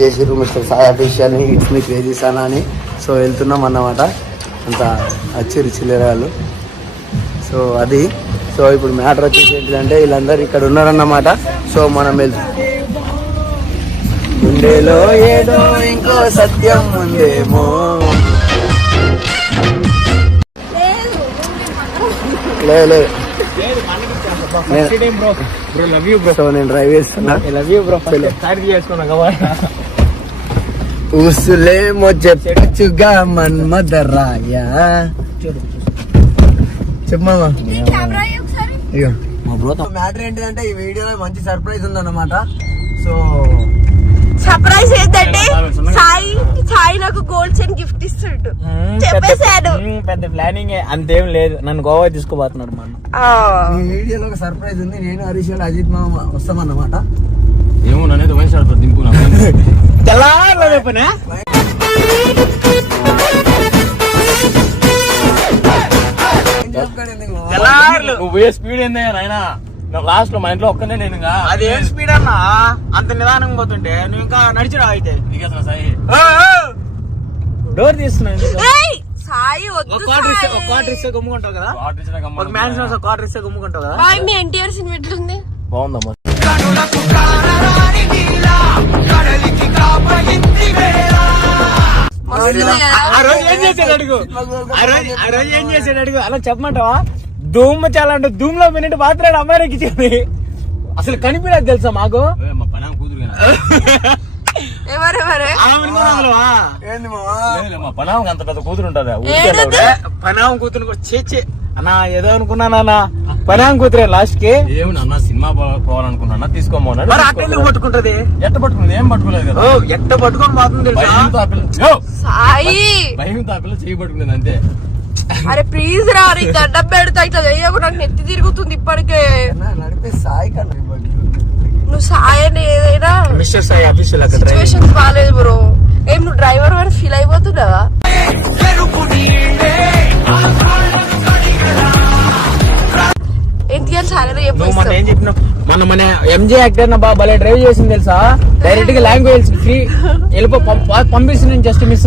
చేసిర్రు Mister Sai official అని it's me crazy సానా అని. సో వెళ్తున్నాం అన్నమాట. అంత వచ్చిర్రు చిల్లరాలు సో అది. సో ఇప్పుడు మ్యాటర్ వచ్చేసి ఏంటంటే వీళ్ళందరూ ఇక్కడ ఉన్నారన్నమాట. సో మనం వెళ్తాం. గుండెలో ఏదో ఇంకో సత్యం ఉందేమో. లేదు సో నేను డ్రైవ్ చేస్తున్నా. లవ్ యూ బ్రో చేసుకున్నా కదా ఊసులేమో చెప్పచ్చుగా మన్మధరాయ చెప్పమా ఇగో. మా బ్రో మ్యాటర్ ఏంటిదంటే ఈ వీడియోలో మంచి సర్ప్రైజ్ ఉందన్నమాట. సో సర్ప్రైజ్ ఏంటంటే సాయి సాయి నాకు గోల్డ్ చైన్ గిఫ్ట్ ఇస్తుండు. చెప్పేశాడు. పెద్ద ప్లానింగ్ అంతేం లేదు. నన్ను గోవా తీసుకోబోతున్నాడు మన ఆ, ఈ వీడియోలో ఒక సర్ప్రైజ్ ఉంది. నేను హరీష్ అజిత్ మామ వస్తామన్నమాట. ఏమో నన్ను వయసు ఆడుతుంది దింపు నా తెల్లారులో. నువ్వు స్పీడ్ ఏందే నాయన? లాస్ట్లో మా ఇంట్లో ఒక్కనే నేను ఇంకా అదేం స్పీడ్ అన్నా? అంత నిదానంగా పోతుంటే నువ్వు ఇంకా నడిచిరా అయితే. సాయి? డోర్ తీస్తున్నాను ఏయ్, సాయి ఒక క్వార్టర్ ఇస్తే ఒక. క్వార్టర్ ఇస్తే గుమ్ముకుంటావు కదా? వాటర్ ఇచ్చినా ఒక మ్యాన్స్ ఒక క్వార్టర్ ఇస్తే గుమ్ముకుంటావు కదా? బాయ్ మీ ఎన్టీఆర్ సినిమా ఎట్లుంది? బాగుందమ్మా. ఆ రోజు ఏం అడుగు? ఆ రోజు ఆ రోజు ఏం అడుగు? అలా చెప్పమంటావా? ధూమ్ చాలా అంటే ధూమ్లో మినిట్ మాత్రాడు అమ్మాయికి ఇచ్చింది అసలు కనిపించదు తెలుసా మాకు? పని కూతురు మా పని ఆమెకి అంత పెద్ద కూతురు ఉంటుందా? చేచే అన్నా ఏదో అనుకున్నానా పనామ కూతురే లాస్ట్కి ఏమి నాన్న సినిమా పోవాలనుకున్నా తీసుకోమన్నాడు మరి అట్ట ఎందుకు పట్టుకుంటది? ఎట్ట పట్టుకుంది? ఏం పట్టుకోలేదు కదా. ఓ ఎట్ట పట్టుకొని పోతుంది! సాయి! భయంతో ఆ పిల్ల చేయి పట్టుకుంది అంతే. అరే ప్లీజ్ రా నీ దండం పెడతా ఇట్లా చెయ్యకు నాకు నెత్తి తిరుగుతుంది ఇప్పటికే. నడిపే సాయి కన్నా ఇవ్వండి. నువ్వు సాయి అని ఏదైనా మిస్టర్ సాయి అఫీషియల్ అక్కడ సిచ్యువేషన్ బాగాలేదు బ్రో. ఏం నువ్వు డ్రైవర్ అని ఫీల్ అయిపోతున్నావా? నువ్వు మన మన ఎంజే యాక్టర్ బా భలే డ్రైవ్ చేసింది తెలుసా? డైరెక్ట్గా లాంగ్వేజ్ ఫ్రీ వెళ్ళిపో పం- పం- పంపిస్తున్నాను జస్ట్ మిస్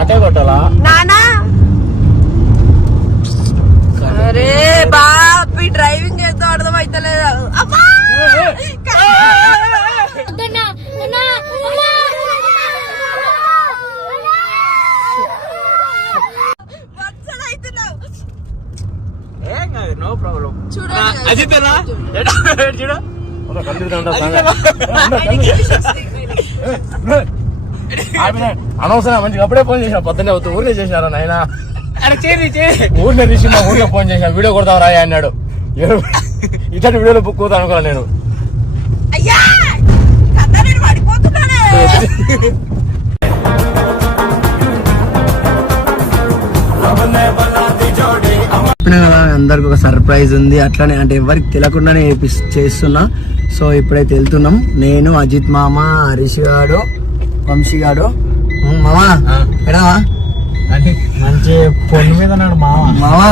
అటే కొట్టాలా? నానా? అరే బాపి డ్రైవింగ్ చేద్దాం అర్థం అవుతలేదు అమ్మా! వత్సలు అవుతున్నావు. ఏం కాదు నో ప్రాబ్లం చూడండి. అజిత్ అన్నా చూడు ఒక కళ్ళు తిరుగుతా ఉంటా, అజిత్ సాంగ్. అన్నా. ఆయనకి issues అనవసరం మంచిగా అప్పుడే ఫోన్ చేసిన పొద్దున్నే అవుతూ ఊరికే చేసినారా నాయన ఊరికే తీసి మా ఊరికే ఫోన్ చేసిన వీడియో కొడతాం రాయ అన్నాడు ఇట్లాంటి వీడియోలో బుక్ అవుతా అనుకోలే నేను అయ్యా చెప్పినా కదా అందరికి ఒక సర్ప్రైజ్ ఉంది. అట్లానే అంటే ఎవరికి తెలియకుండానే చేస్తున్నా. సో ఇప్పుడైతే వెళ్తున్నాం. నేను అజిత్ మామ హరీష్ గాడు వంశీ గాడు మామా ఎడవా మంచి పొన్ను మీద ఉన్నాడు మామ. మామా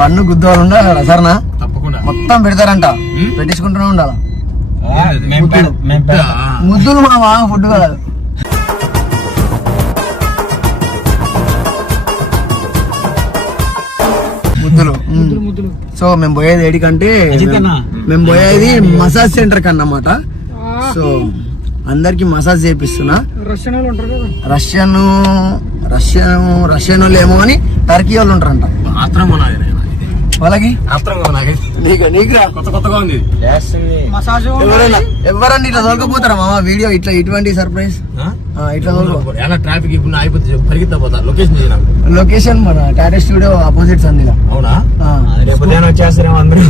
పన్ను గుద్దవాళ్ళు ఉండాలి సరేనా? తప్పకుండా. మొత్తం పెడతారంట. పెట్టించుకుంటూనే ఉండాలి. ముద్దులు మామా ఫుడ్ కాదు. సో మేము పోయేది ఏడికంటే. మేము పోయేది మసాజ్ సెంటర్ కన్నమాట. సో అందరికి మసాజ్ చేపిస్తున్నా. రష్యన్ వాళ్ళు ఉంటారు కదా. రష్యన్ రష్యన్ రష్యన్ వాళ్ళు ఏమో అని టర్కీ వాళ్ళు ఉంటారంట. వాళ్ళకి? ఆత్రం నాకు నీకు నీకురా కొత్త కొత్తగా ఉంది. మసాజ్ ఎవరైనా ఎవరన్నా ఇట్లా దొరకపోతారా మామ వీడియో ఇట్లా ఇటువంటి సర్ప్రైజ్. ఆ? ఇట్లా ఏమన్నా ట్రాఫిక్ ఇప్పుడు అయిపోతే పరిగెత్తా పోతా. లొకేషన్ నాకు లొకేషన్ మన టాటా స్టూడియో ఆపోజిట్ సందిలో అవునా? ఆ. రేపు ఉదయం వచ్చేస్తారేమో అందరూ.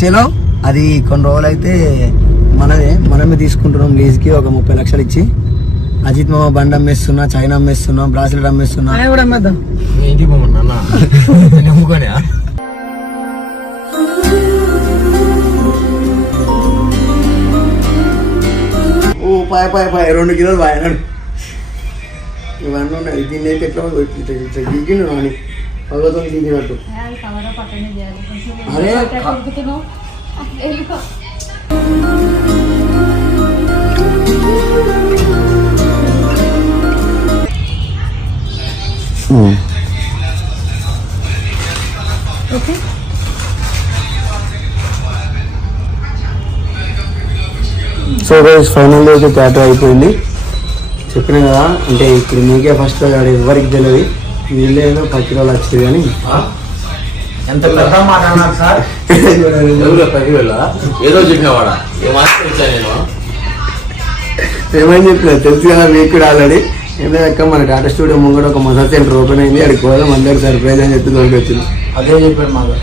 చలో అది కొన్ని రోజులు అయితే మనదే. మనమే తీసుకుంటున్నాం లీజ్కి ఒక ముప్పై లక్షలు ఇచ్చి. అజిత్ మామ బండి అమ్మేస్తున్నా చైనా అమ్మేస్తున్నా బ్రాసిలెట్ అమ్మేస్తున్నా. కూడా అమ్మేద్దాం. ఇంటికి పోమన్నా ఓ పాయ పాయ పాయ. రెండు కిలోలు పాయనాడు ఇవన్నీ ఉన్నాయి. దీన్ని అయితే ఎట్లా ఇట్లా దిగిండు నాని. పగతం దిగినట్టు అరే సో గైస్ ఫైనల్ అయితే టాటా అయిపోయింది. చెప్పిన కదా అంటే ఇప్పుడు మీకే ఫస్ట్ ఆడ ఎవరికి తెలియదు. వీళ్ళేదో పది కిలోలు వచ్చేది కానీ. ఎంత పెద్ద మాట అన్నారు సార్? ఏదో చెప్పినవాడా ఏమని చెప్పిన? తెలుసు కదా మీకు కూడా ఆల్రెడీ. ఏమైనా మన టాటా స్టూడియో ముంగడ ఒక మసాజ్ సెంటర్ ఓపెన్ అయింది అక్కడికి పోదాం అందరు సర్ప్రైజ్ అని చెప్పి దొరికి వచ్చింది అదే చెప్పాడు మాకు.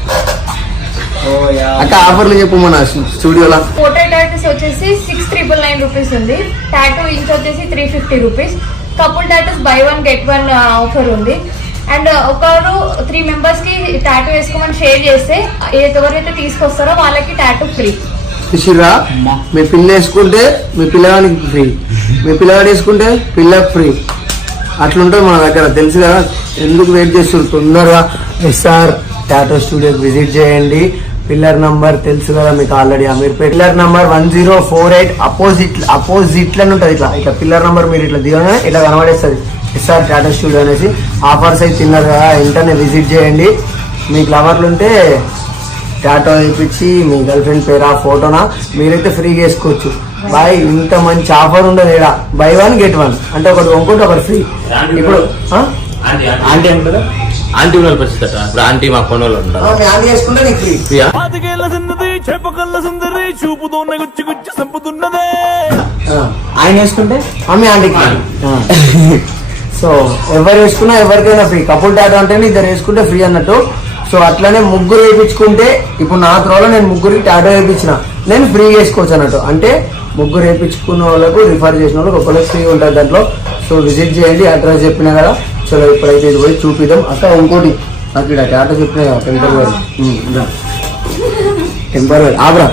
అక్క ఆఫర్లు చెప్పు మన స్టూడియోలో. ఫోటో టాటూస్ వచ్చేసి సిక్స్ ట్రిపుల్ నైన్ రూపీస్ ఉంది. టాటూ ఇంచ్ వచ్చేసి three fifty rupees couple tattoos buy one get one offer ఉంది. అండ్ ఒకరు త్రీ మెంబర్స్కి టాటూ వేసుకోమని షేర్ చేస్తే ఏ- ఎవరైతే తీసుకొస్తారో వాళ్ళకి టాటూ ఫ్రీ చూసిర్రా మీ పిల్ల వేసుకుంటే మీ పిల్లగానికి ఫ్రీ మీ పిల్లగాడు వేసుకుంటే పిల్లకి ఫ్రీ అట్లుంటుంది మన దగ్గర. తెలుసు కదా? ఎందుకు వెయిట్ చేస్తారు తొందరగా. ఎస్ఆర్ టాటో స్టూడియోకి విజిట్ చేయండి. పిల్లర్ నంబర్ తెలుసు కదా మీకు already Ameer pillar number one zero four eight opposite opposite అని ఉంటుంది ఇట్లా. ఇట్లా పిల్లర్ నంబర్ మీరు ఇట్లా దిగగానే ఇట్లా కనబడేస్తుంది. ఎస్ఆర్ టాటో స్టూడియో అనేసి ఆఫర్స్ అయితే తిన్నారు కదా వెంటనే విజిట్ చేయండి. మీకు లవర్లు ఉంటే టాటో వేయించి మీ గర్ల్ ఫ్రెండ్ పేరు ఫోటోనా మీరైతే ఫ్రీగా వేసుకోవచ్చు. బాయ్ ఇంత మంచి ఆఫర్ ఉండదు ఇక్కడ. బై వన్ గెట్ వన్ అంటే ఒకటి కొనుక్కుంటే ఒకటి ఫ్రీ ఇప్పుడు ఆ? ఆంటీ అంటారా ఆంటీ ఉన్న పరిస్థితి అట్ట. ఇప్పుడు ఆంటీ మా కొన వాళ్ళు ఉంటారు ఆంటీ పాతికేళ్ళ సుందరి చూపుతోన్న గుచ్చి గుచ్చి సంపుతున్నదే. ఆ. ఆయన వేసుకుంటే ఆ, మీ ఆంటీకి ఆ. సో ఎవరు వేసుకున్నా ఎవరికైనా ఫ్రీ కపుల్ టాటో అంటే ఇద్దరు వేసుకుంటే ఫ్రీ అన్నట్టు. సో అట్లనే ముగ్గురు వేయించుకుంటే ఇప్పుడు నా త్రోలో నేను ముగ్గురికి టాటో వేయించిన నేను ఫ్రీ వేసుకోవచ్చు అన్నట్టు. అంటే ముగ్గురు వేయించుకున్న వాళ్ళకు రిఫర్ చేసిన వాళ్ళకి ఒకరికి ఫ్రీ ఉంటుంది దాంట్లో. సో విజిట్ చేయండి అడ్రస్ చెప్పినా కదా. చలో ఇప్పుడైతే ఇది పోయి చూపిద్దాం. అక్క ఇంకోటి. నాకు ఇక్కడ టాటో చెప్పినా కదా టెంపర్ టెంపర్ ఆబ్రా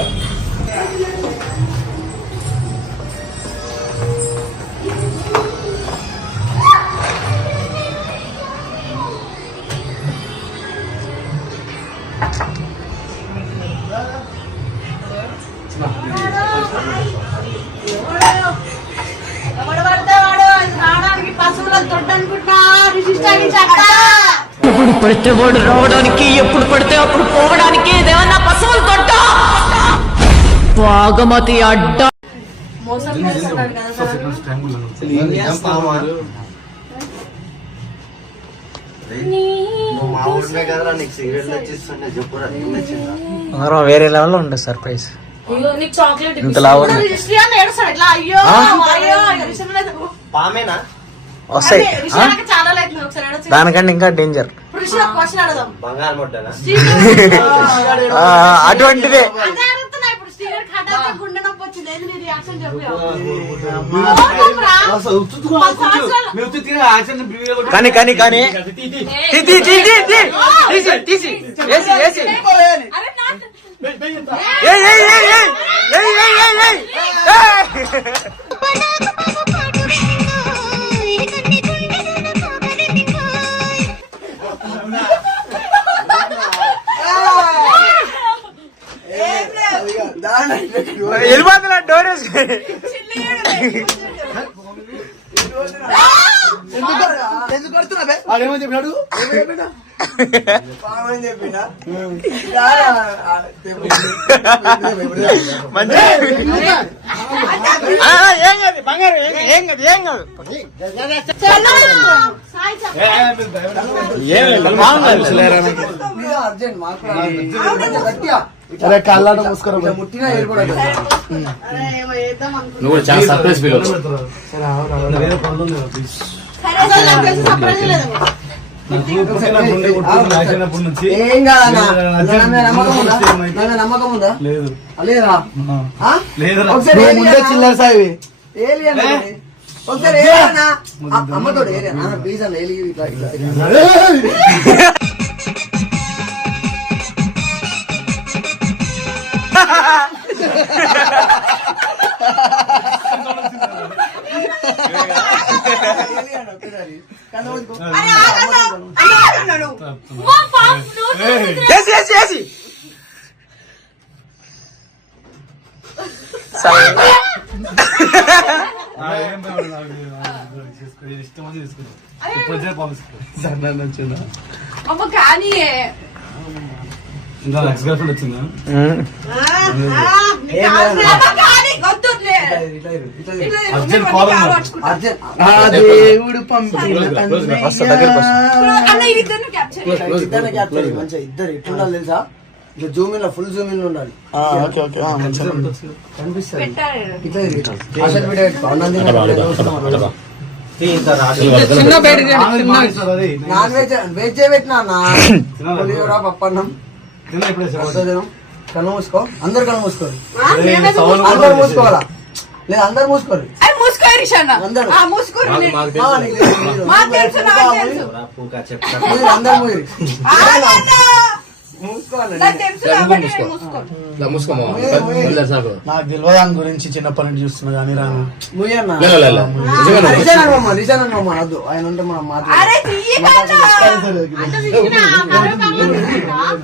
ఎప్పుడు పడితే వాడు రావడానికి ఎప్పుడు పడితే అప్పుడు పోవడానికి ఇదేమన్నా పశువులు తొట్ట? బాగమతి అడ్డ వేరే లెవెల్లో ఉంటుంది సర్ప్రైజ్ నీకు చాక్లెట్ ఇంత లావు ఉంది. అయ్యో అయ్యో పామేనా? వస్తాయి. దానికంటే ఇంకా డేంజర్ అటువంటిదే. అదే అడుగుతున్నా ఇప్పుడు. శ్రీగారికి వెళ్ళిపోతున్నా డోర్ వేసి ఆడేమో చెప్పినాడు పామని చెప్పినా మంచి ఆ, ఏం కాదు బంగారు ఏం- కాదు ఏం కాదు ఏం లేదు. అర్జెంట్ గట్టిగా అరే కళ్ళాట మూసుకోరా నువ్వు చాలా సర్ప్రైజ్ ఫీల్ అవుతావు సరే అసలు నాకు తెలిసి సర్ప్రైజ్ లేదేమో ఏం కాదన్నా? ఏసి, ఏసి, ఏసి. సరే. ఆ, ఏం భయం లేదు, నాకు లేదు. ఇష్టం అని తీసుకున్నాం ఇప్పుడు వచ్చే పంపిస్తాను సన్న వచ్చిందా అమ్మ కానీ ఇంకా ఎక్స్ గర్ల్ ఫ్రెండ్ వచ్చిందా? అర్జెంట్ కాల్ అన్నా దేవుడు ఇద్దరు ఎట్లుండాలి తెలుసా? ఇట్లా zoom in full zoom in ఉండాలి. Okay okay. కనిపిస్తుంది. ఇట్లా ఇది. సోషల్ మీడియా పెట్టుకో. అన్నం తిన్నాక చూస్తున్నాం. నాన్ వెజ్ వెజ్ పెట్టినా అన్న? పప్పన్నం. కళ్ళు మూసుకో. అందరు కళ్ళు మూసుకోరు. అందరు మూసుకోవాలా? లేదు అందరు మూసుకోరు. నీకు తెలియదు దాని గురించి చిన్నప్పటి నుంచి చూస్తున్నా కానీ రాను అనమ్మా అద్దు ఆయన ఉంటే మనం అరే తీయ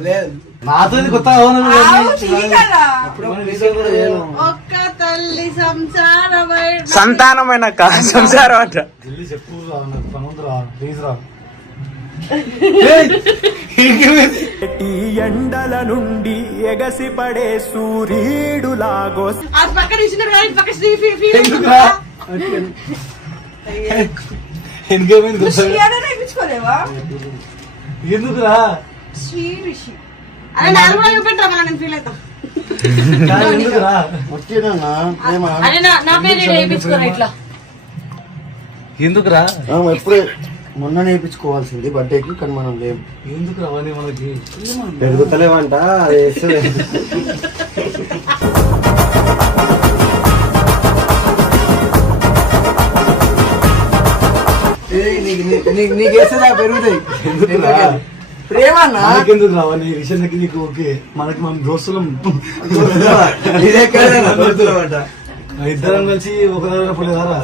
లేదు. నాతో కొత్త ఒక్క తల్లి సంతానమైన సంసారం అంట చెప్పు రా ప్లీజ్ రా ఎండల నుండి ఎగసి పడే సూర్యుడు లాగో ఎందుకురా? శ్రీ రిషి అరే నాకు కూడా చూపెట్టరా మనం నేను ఫీల్ అవుతాం. కాదు, ఎందుకురా? వచ్చేదన్నా ప్రేమ అరే నా- నా పేరు వేయించుకోరా ఇట్లా. ఎందుకురా? ఆ, ఎప్పుడే మొన్న నేర్పించుకోవాల్సింది బర్త్డేకి కానీ మనం లేము ఎందుకురా అవన్నీ మనకి? పెరుగుతలేవంట అది వేస్తలే. ఏయ్, నీకు- నీకు- నీకు- నీకు పెరుగుతాయి. ఎందుకురా? ప్రేమ అన్నా మనకెందుకు రావని విషయానికి నీకు ఓకే. మనకి మనం దోస్తులం. ఇద్దరం కలిసి ఒక దగ్గర పోలేదారా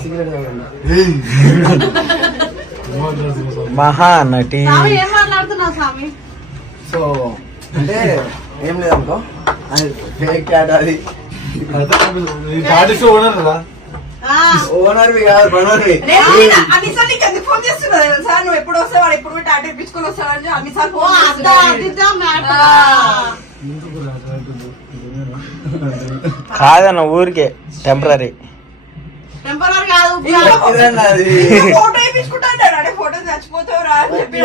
మాట్లాడుతున్నావు స్వామి? సో అంటే ఏం లేదనుకో ఫేక్ క్యాట్ అది. ఆర్టిస్ట్ ఓనర్ రా ఓనర్వి కాదు పనర్వి అన్నిసార్లు నీకు ఎందుకు ఫోన్ చేస్తున్నా తెలుసా? నువ్వు ఎప్పుడు వస్తావు ఎప్పుడు టాటా ఇప్పించుకొని వస్తావని అన్నిసార్లు ఫోన్ కాదన్న ఊరికే. టెంపరీ టెంపరీ కాదు. ఫోటో ఇప్పించుకుంటా అంటాడు. అంటే ఫోటో చచ్చిపోతావు రా అని చెప్పి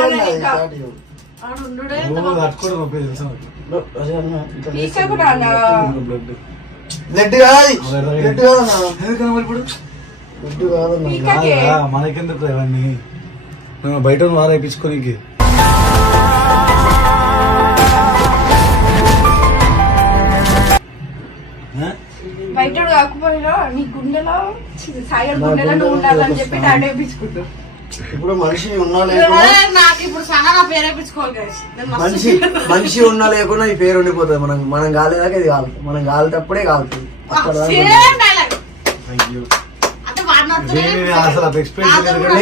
కూడా అన్నా బ్లడ్ కాదు బ్లడ్ కాదన్నా ఎందుకన్నా మరి ఇప్పుడు? బ్లడ్ కాదురా, మనకెందుకు ఇవన్నీ? బయట ఉన్న వారు వేయించుకోనికి బయట కాకపోయినా నీ గుండెలో సాయి గుండెలో నువ్వు ఉండాలని చెప్పి టాటా ఇప్పించుకుంటావు ఇప్పుడు మనిషి ఉన్నా లేకున్నా నాకు ఇప్పుడు మనిషి మనిషి ఉన్నా లేకున్నా ఈ పేరు ఉండిపోతుంది. మనం మనం కాలేదాకా ఇది కాలుతుంది మనం కాలేటప్పుడే కాలుతుంది.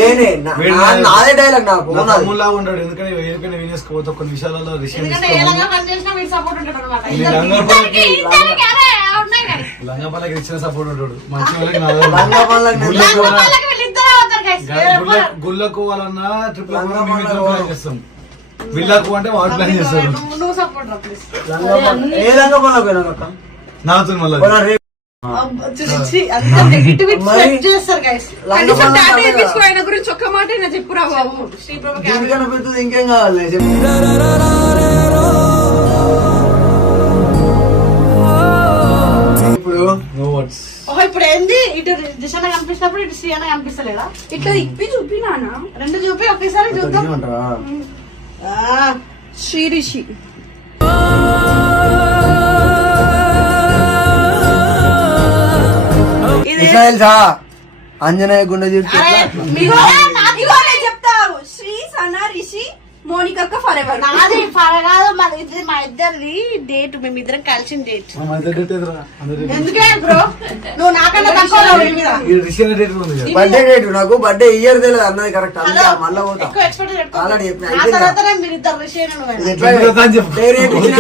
నేను నాదే డైలాగ్ నాకు. తమ్ముళ్ళ ఉన్నాడు ఎందుకని ఎందుకని వినేసుకోవద్దు? కొన్ని విషయాలలో ఎందుకంటే లంగాపల్లకి ఇచ్చిన సపోర్ట్ ఉంటాడు. మంచి వాళ్ళకి నా లంగా పనులకు నేను గుళ్ళకు వాళ్ళన్నా ట్రిప్ చేస్తాం. విల్లకు అంటే వాడు ప్లాన్ చేస్తాడు నువ్వు నువ్వు సపోర్ట్ రా ప్లీజ్ లంగా పనులు- ఏ లంగా పనులకు పోయినా అక్క? నాతో మళ్ళీ. చేస్తారు గురించి ఒక్క మాట చెప్పురా బాబు. శ్రీప్రభ ఇంకేం కావాలి? చెప్పు. ఇప్పుడు ఏంది? ఇటు దిశన కనిపిస్తున్నప్పుడు ఇటు శ్రీ అన్న కనిపిస్తలేదా? ఇట్లా ఇప్పి చూపినానా? రెండు చూపి ఒకేసారి చూద్దాం? శ్రీ రిషి. ఎట్లా తెలుసా ఆంజనేయ గుండె చూసి ఎట్లా? ఇగో ఇగో నేను చెప్తా శ్రీ సనా రిషి. మోనికక్క ఫర్ ఎవర్ నాది పరగాదు మాది ఇది మా ఇద్దరిది డేట్ మేము ఇద్దరం కలిసిన డేట్ మా ఎందుకే బ్రో? నువ్వు నాకన్నా తక్కువ డేట్ కదా? బర్త్డే డేట్ నాకు బర్త్డే ఇయర్ తెలియదు అన్నది కరెక్ట్ అందుకే మళ్ళా పోతా. ఆల్రెడీ చెప్పిన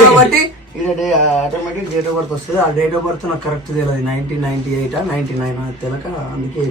కాబట్టి ఇది ఆటోమేటిక్ డేట్ ఆఫ్ బర్త్ వస్తుంది. ఆ డేట్ ఆఫ్ బర్త్ నాకు కరెక్ట్ తెలియదు. Nineteen ninety eight ninety nine తెలియక అందుకే